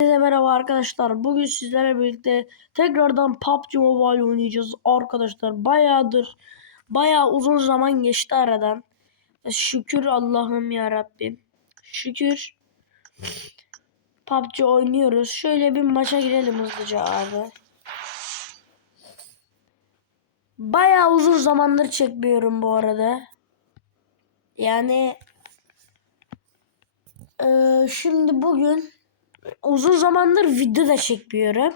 Herkese merhaba arkadaşlar. Bugün sizlerle birlikte tekrardan PUBG Mobile oynayacağız arkadaşlar. Bayağıdır, bayağı uzun zaman geçti aradan. Şükür Allah'ım ya Rabbim. Şükür PUBG oynuyoruz. Şöyle bir maça girelim hızlıca abi. Bayağı uzun zamandır çekmiyorum bu arada. Yani eee, şimdi bugün uzun zamandır video da çekmiyorum.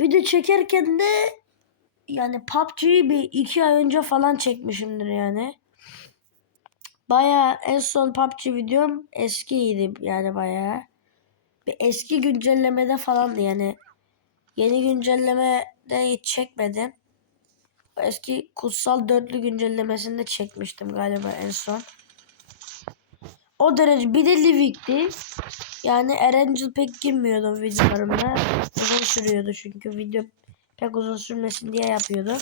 Video çekerken de yani PUBG'yi bir iki ay önce falan çekmişimdir yani. Baya en son PUBG videom eskiydi yani baya. Bir eski güncellemede falandı yani. Yeni güncellemede hiç çekmedim. Eski Kutsal Dörtlü güncellemesinde çekmiştim galiba en son. O derece bir de Livik'ti. Yani Erangel pek girmiyordum videolarımda. Uzun sürüyordu çünkü video pek uzun sürmesin diye yapıyordu.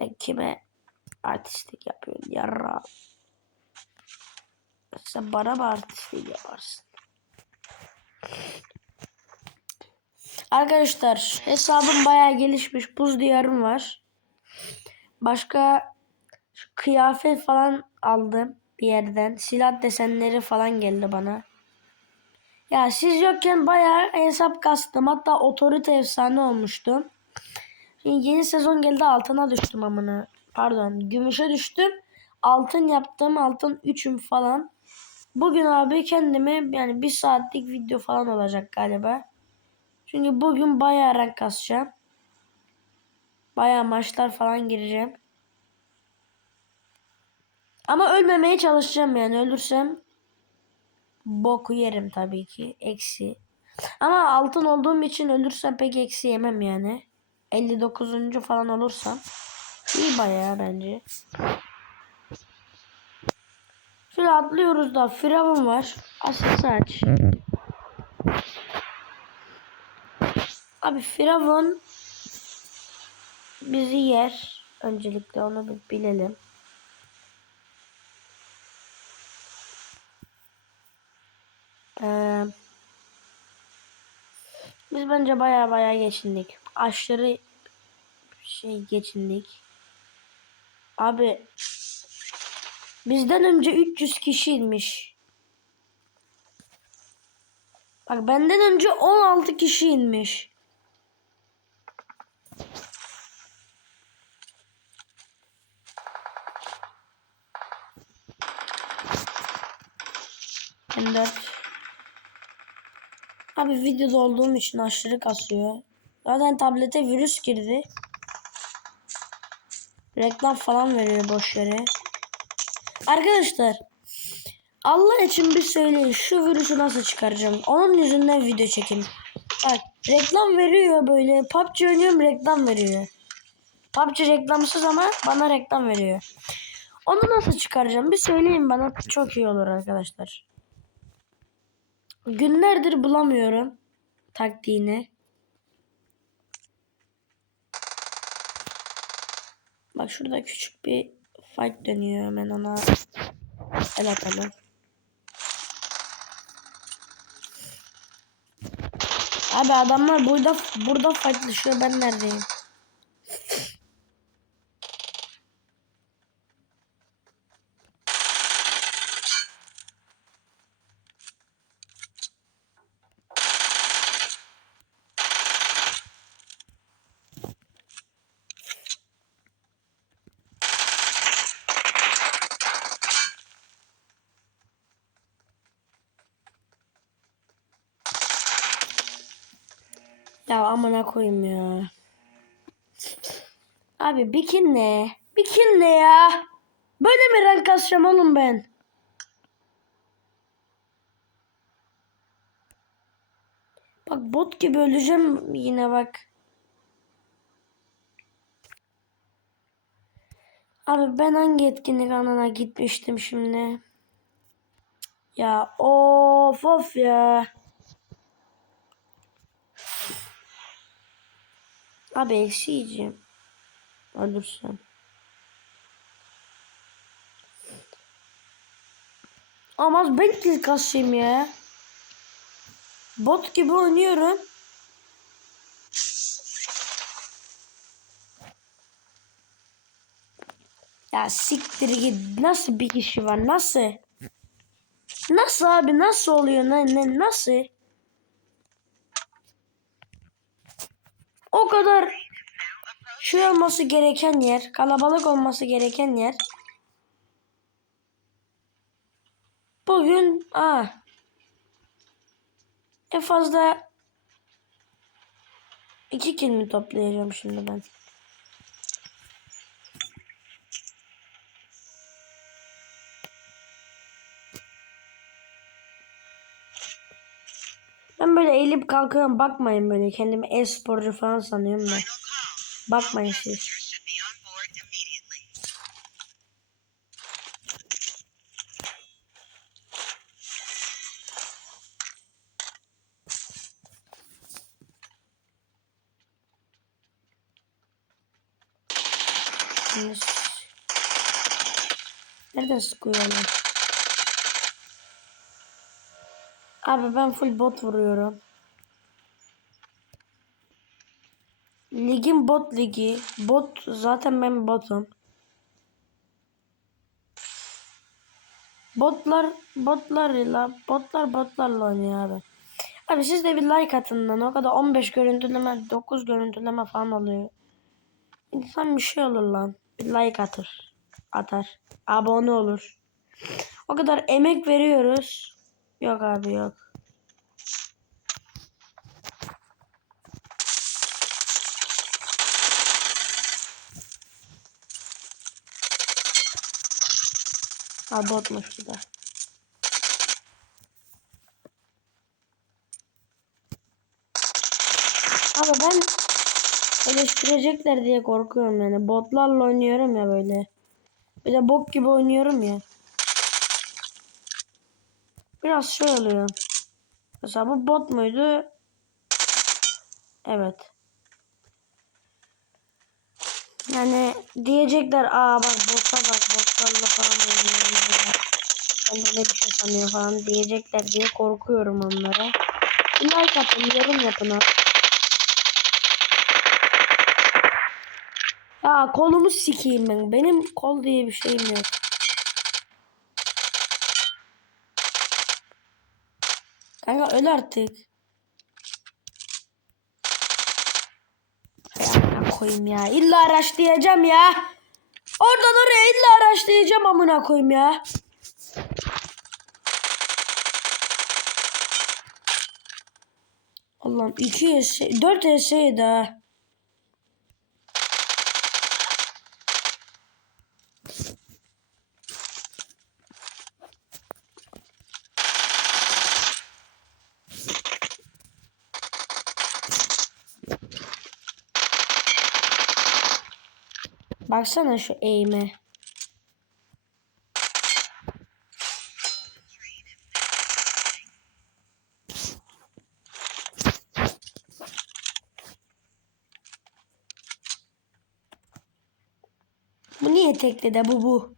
E, kime artistlik yapıyorsun yarra. Sen bana mı artistlik yaparsın? Arkadaşlar hesabım bayağı gelişmiş. Buz diyarım var. Başka kıyafet falan aldım bir yerden. Silah desenleri falan geldi bana. Ya siz yokken bayağı hesap kastım. Hatta otorite efsane olmuştum. Şimdi yeni sezon geldi altına düştüm amına. Pardon gümüşe düştüm. Altın yaptım. Altın 3'üm falan. Bugün abi kendime yani bir saatlik video falan olacak galiba. Çünkü bugün bayağı rank kasacağım. Bayağı maçlar falan gireceğim. Ama ölmemeye çalışacağım yani. Ölürsem boku yerim tabii ki. Eksi. Ama altın olduğum için ölürsem pek eksi yemem yani. 59. falan olursam. iyi bayağı bence. Şöyle atlıyoruz da Firavun var. Asıl saç. Abi Firavun bizi yer. Öncelikle onu bir bilelim. Ee, biz bence baya baya geçindik. Aşırı şey geçindik. Abi bizden önce 300 kişiymiş. Bak benden önce 16 kişi inmiş. M4 Abi videoda olduğum için aşırı kasıyor. Zaten tablete virüs girdi. Reklam falan veriyor boş yere. Arkadaşlar Allah için bir söyleyin şu virüsü nasıl çıkaracağım? Onun yüzünden video çekin. Bak reklam veriyor böyle. PUBG oynuyorum reklam veriyor. PUBG reklamsız ama bana reklam veriyor. Onu nasıl çıkaracağım? Bir söyleyin bana. Çok iyi olur arkadaşlar. Günlerdir bulamıyorum taktiğini. Bak şurada küçük bir fight dönüyor hemen ona el atalım. Abi adamlar burada burada fightlaşıyor ben neredeyim? Ya amına koyayım ya. Abi bikin ne? Bikin ne ya? Böyle mi rank kasacağım oğlum ben? Bak bot gibi öleceğim yine bak. Abi ben hangi etkinlik anına gitmiştim şimdi? Ya of of ya. Abi eksi yiyeceğim. Ölürsem. Ama ben kill kasayım ya. Bot gibi oynuyorum. Ya siktir git. Nasıl bir kişi var? Nasıl? Nasıl abi? Nasıl oluyor? Ne, ne, nasıl? O kadar şey olması gereken yer, kalabalık olması gereken yer. Bugün ah en fazla iki kill toplayacağım şimdi ben? Ben böyle eğilip kalkıyorum bakmayın böyle kendimi e-sporcu falan sanıyorum da. Bakmayın siz. Nereden sıkıyor lan? Abi ben full bot vuruyorum. Ligin bot ligi. Bot zaten ben botum. Botlar botlarla botlar botlarla oynuyor abi. Abi siz de bir like atın lan. O kadar 15 görüntüleme 9 görüntüleme falan oluyor. İnsan bir şey olur lan. Bir like atır. Atar. Abone olur. O kadar emek veriyoruz. Yok abi yok. Ha botmuş bu da. Abi ben eleştirecekler diye korkuyorum yani. Botlarla oynuyorum ya böyle. Bir de bok gibi oynuyorum ya. Biraz şey oluyor. Mesela bu bot muydu? Evet. Yani diyecekler aa bak bota bak botlarla falan oynuyor. Kendine bir şey sanıyor falan diyecekler diye korkuyorum onlara. Like atın, yorum yapın abi. Ya kolumu sikeyim ben. Benim kol diye bir şeyim yok. Kanka öl artık. Hay amına koyayım ya. İlla araçlayacağım ya. Oradan oraya illa araçlayacağım amına koyayım ya. Allah'ım 2 S 4 S'ydi ha. Baksana şu eğime. Bu niye tekli de bu bu?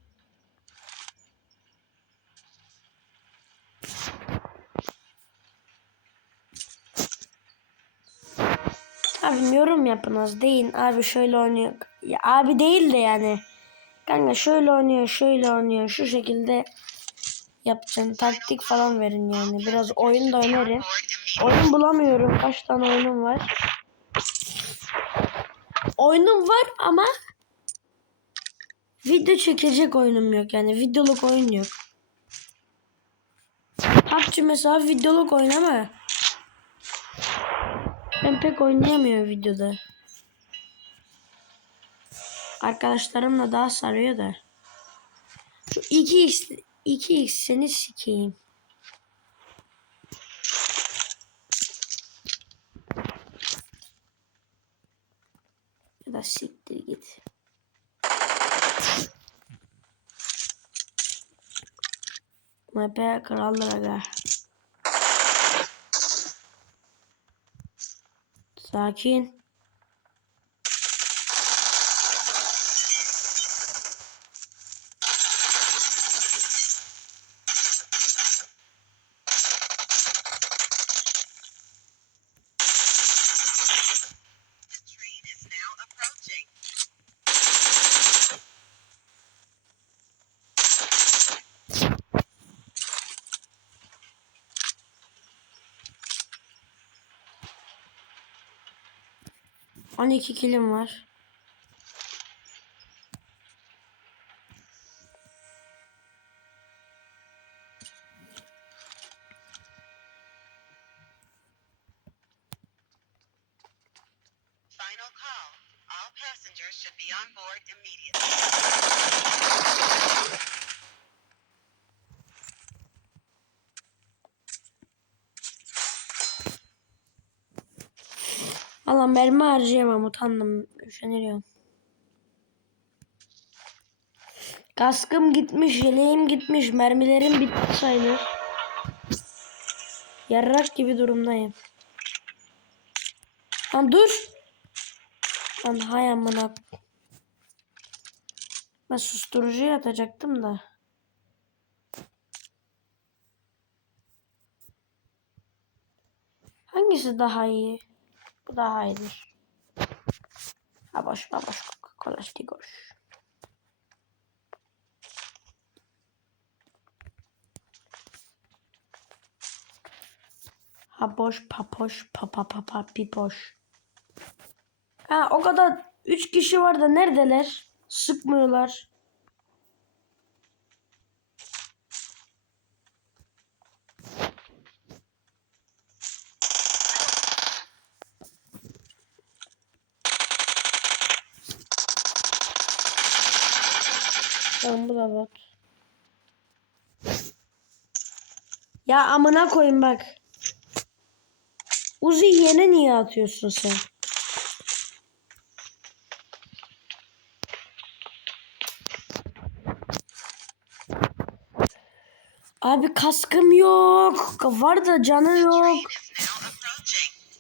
Abi yorum yapınız deyin abi şöyle oynuyor. Ya abi değil de yani. Kanka şöyle oynuyor şöyle oynuyor şu şekilde yapacaksın taktik falan verin yani. Biraz oyun da önerin. Oyun bulamıyorum. Kaç tane oyunum var? Oyunum var ama video çekecek oyunum yok yani. Videoluk oyun yok. PUBG mesela videoluk oyun ama ben pek oynayamıyorum videoda. Arkadaşlarımla daha sarıyor da. Şu 2x 2x seni sikeyim. Ya da siktir git. MP krallar aga. Sakin. 12 kilim var. Mermi harcayamam utandım. Üşeniyorum. Kaskım gitmiş, yeleğim gitmiş, mermilerim bitti sayılır. Yarrak gibi durumdayım. Lan dur. Lan hay amına. Ben susturucuya atacaktım da. Hangisi daha iyi? Bu daha iyidir. Ha boş ha boş. Kolaştı koş. Ha boş papoş papa papa pipoş. Ha o kadar 3 kişi var da neredeler? Sıkmıyorlar. Tamam bu da. Ya amına koyayım bak. Uzi yene niye atıyorsun sen? Abi kaskım yok. Var da canı yok.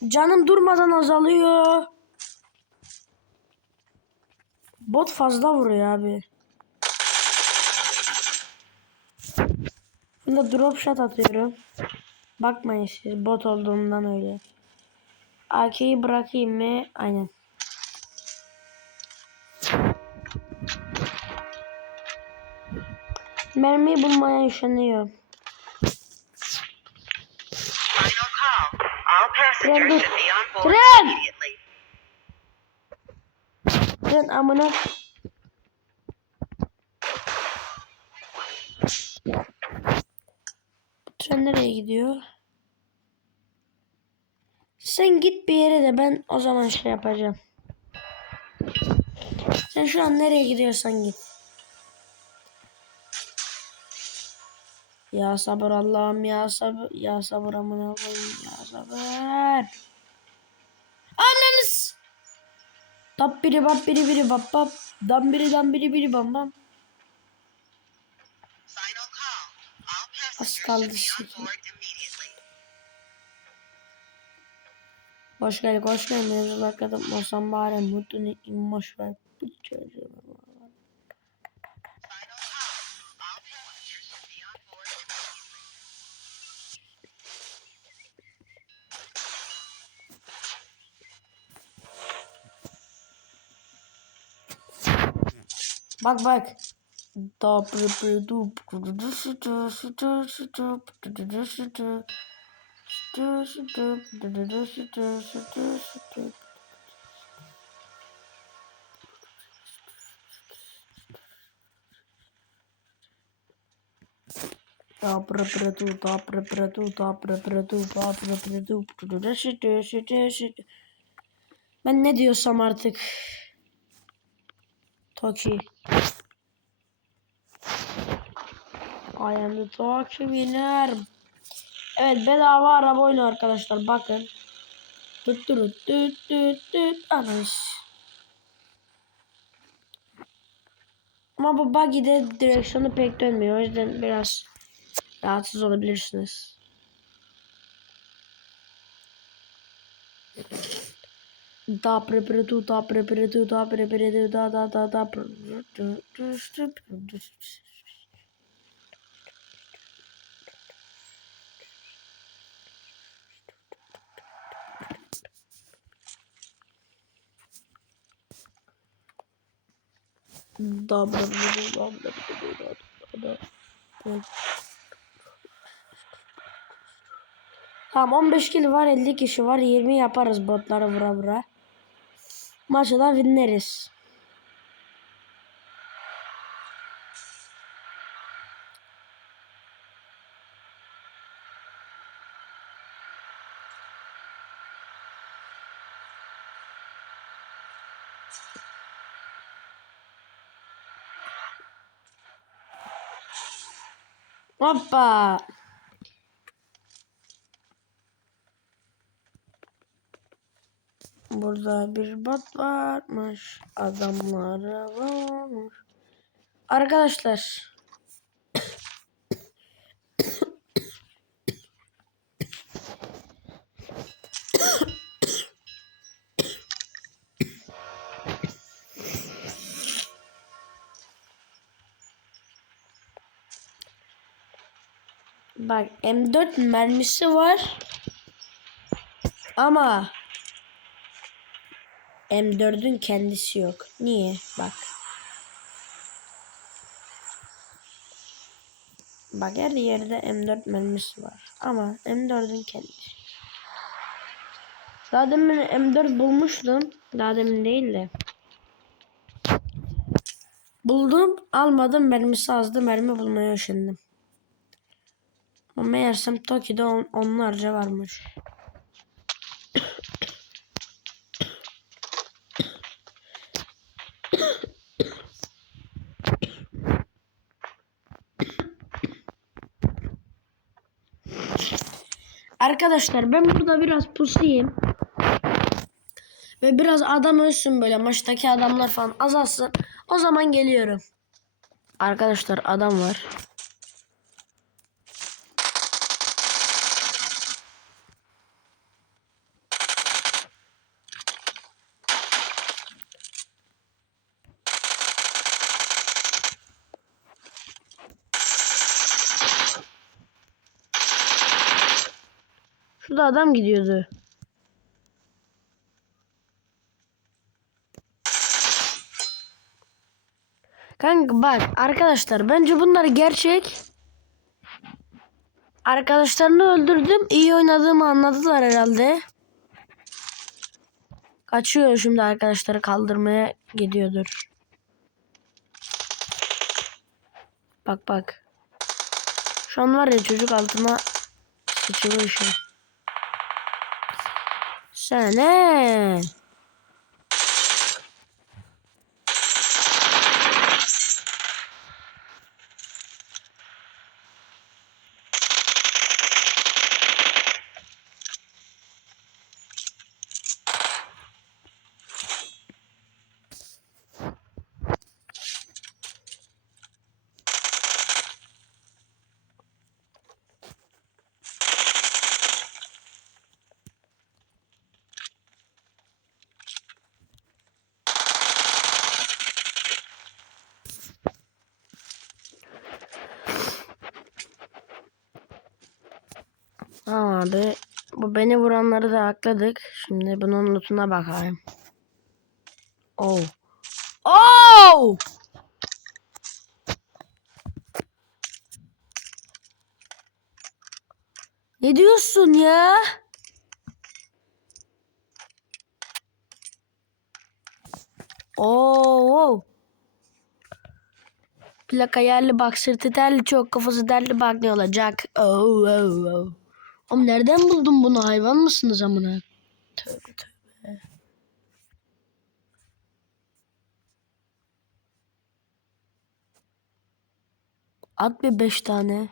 Canım durmadan azalıyor. Bot fazla vuruyor abi. Bunda drop shot atıyorum. Bakmayın siz bot olduğundan öyle. AK'yi bırakayım mı? Aynen. Mermiyi bulmaya üşeniyor. Final call. All passengers Tren dur. Tren! Sen amına Bu tren nereye gidiyor? Sen git bir yere de ben o zaman şey yapacağım. Sen şu an nereye gidiyorsan git. Ya sabır Allah'ım ya sabır. Ya sabır amına koyayım ya sabır. Ananız. Tap biri bap biri biri bap bap. Dam biri dam biri biri bam bam. Passengers kaldı immediately. Hoş geldin hoş geldin. Mevzular kadın olsam bari mutlu ne immoş ver. Bu çocuğu. Final call. All passengers should be on board immediately. Bak bak. Ben ne diyorsam artık. Toki. I am the Toki winner. Evet bedava araba oyunu arkadaşlar bakın. Tut tut tut tut tut. Anaş. Ama bu buggy'de direksiyonu pek dönmüyor. O yüzden biraz rahatsız olabilirsiniz. Da pre pre tu da pre pre tu da pre pre tu da da da Da pre pre tu da pre pre tu da da da da. Tamam 15 kilo var 50 kişi var 20 yaparız botları vura vura. maçı da winleriz. Hoppa. Burada bir bot varmış. Adamları varmış. Arkadaşlar. Bak M4 mermisi var. Ama M4'ün kendisi yok. Niye? Bak. Bak her yerde M4 mermisi var. Ama M4'ün kendisi. Daha demin M4 bulmuştum. Daha demin değil de. Buldum. Almadım. Mermisi azdı. Mermi bulmaya üşendim. Ama meğersem Toki'de on, onlarca varmış. Arkadaşlar ben burada biraz pusayım. Ve biraz adam ölsün böyle maçtaki adamlar falan azalsın. O zaman geliyorum. Arkadaşlar adam var. Adam gidiyordu. Kanka bak arkadaşlar bence bunlar gerçek. Arkadaşlarını öldürdüm. iyi oynadığımı anladılar herhalde. Kaçıyor şimdi arkadaşları kaldırmaya gidiyordur. Bak bak. Şu an var ya çocuk altıma sıçıyor şu an. Sene. Tamam abi. Bu beni vuranları da akladık. Şimdi bunun lootuna bakayım. Oh. Oh! Ne diyorsun ya? Oo. Plaka yerli bak sırtı terli çok kafası derli bak ne olacak? Oo, oo, oo. Oğlum nereden buldun bunu hayvan mısınız amına? Tövbe tövbe. At bir beş tane.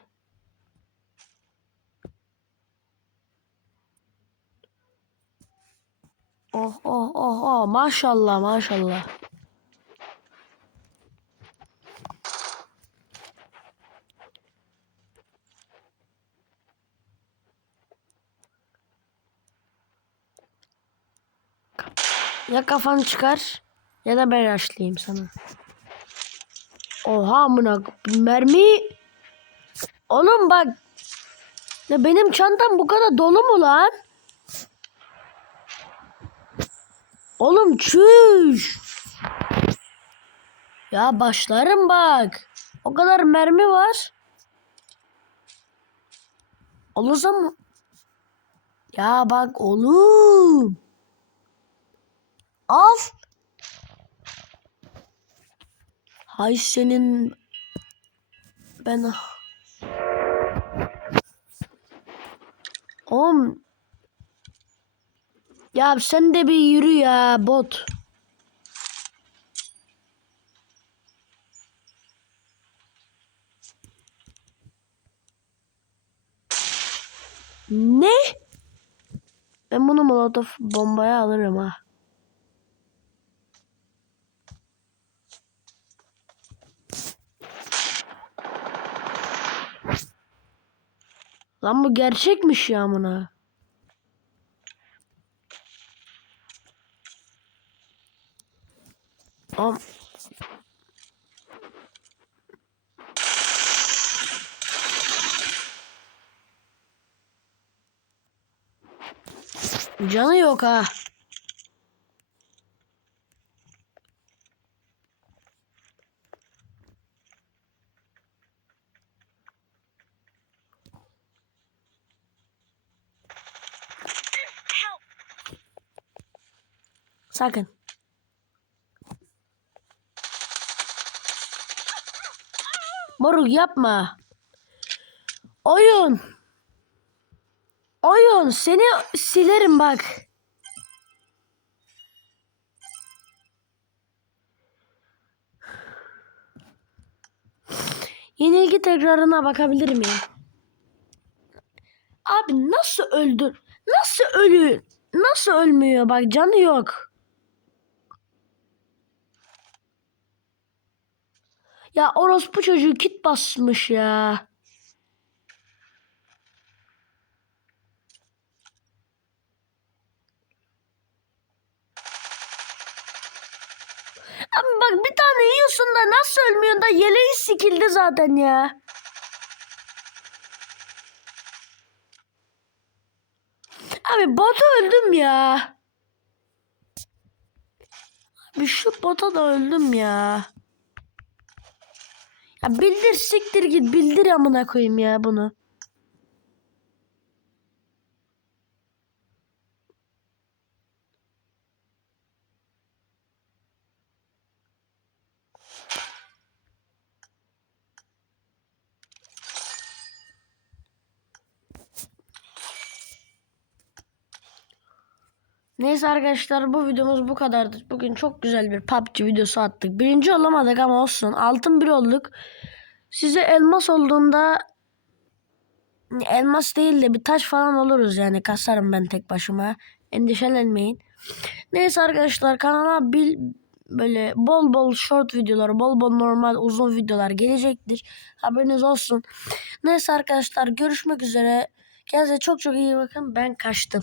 Oh oh oh oh maşallah maşallah. Ya kafanı çıkar ya da ben açlayayım sana. Oha amına mermi. Oğlum bak. Ya benim çantam bu kadar dolu mu lan? Oğlum çüş. Ya başlarım bak. O kadar mermi var. Olursa mı? Ya bak oğlum. Al. Hay senin ben ah. Om. Ya sen de bir yürü ya bot. Ne? Ben bunu molotof bombaya alırım ha. Lan bu gerçekmiş ya amına. Am Canı yok ha. Sakın. Moruk yapma. Oyun. Oyun seni silerim bak. Yenilgi tekrarına bakabilir miyim? Abi nasıl öldür? Nasıl ölü? Nasıl ölmüyor? Bak canı yok. Ya orospu çocuğu kit basmış ya. Abi bak bir tane yiyorsun da nasıl ölmüyorsun da yeleği sikildi zaten ya. Abi bota öldüm ya. Abi şu bota da öldüm ya. Ya bildir siktir git bildir amına koyayım ya bunu. Neyse arkadaşlar bu videomuz bu kadardır. Bugün çok güzel bir PUBG videosu attık. Birinci olamadık ama olsun. Altın bir olduk. Size elmas olduğunda elmas değil de bir taş falan oluruz yani. Kasarım ben tek başıma. Endişelenmeyin. Neyse arkadaşlar kanala bil, böyle bol bol short videolar, bol bol normal uzun videolar gelecektir. Haberiniz olsun. Neyse arkadaşlar görüşmek üzere. Kendinize çok çok iyi bakın. Ben kaçtım.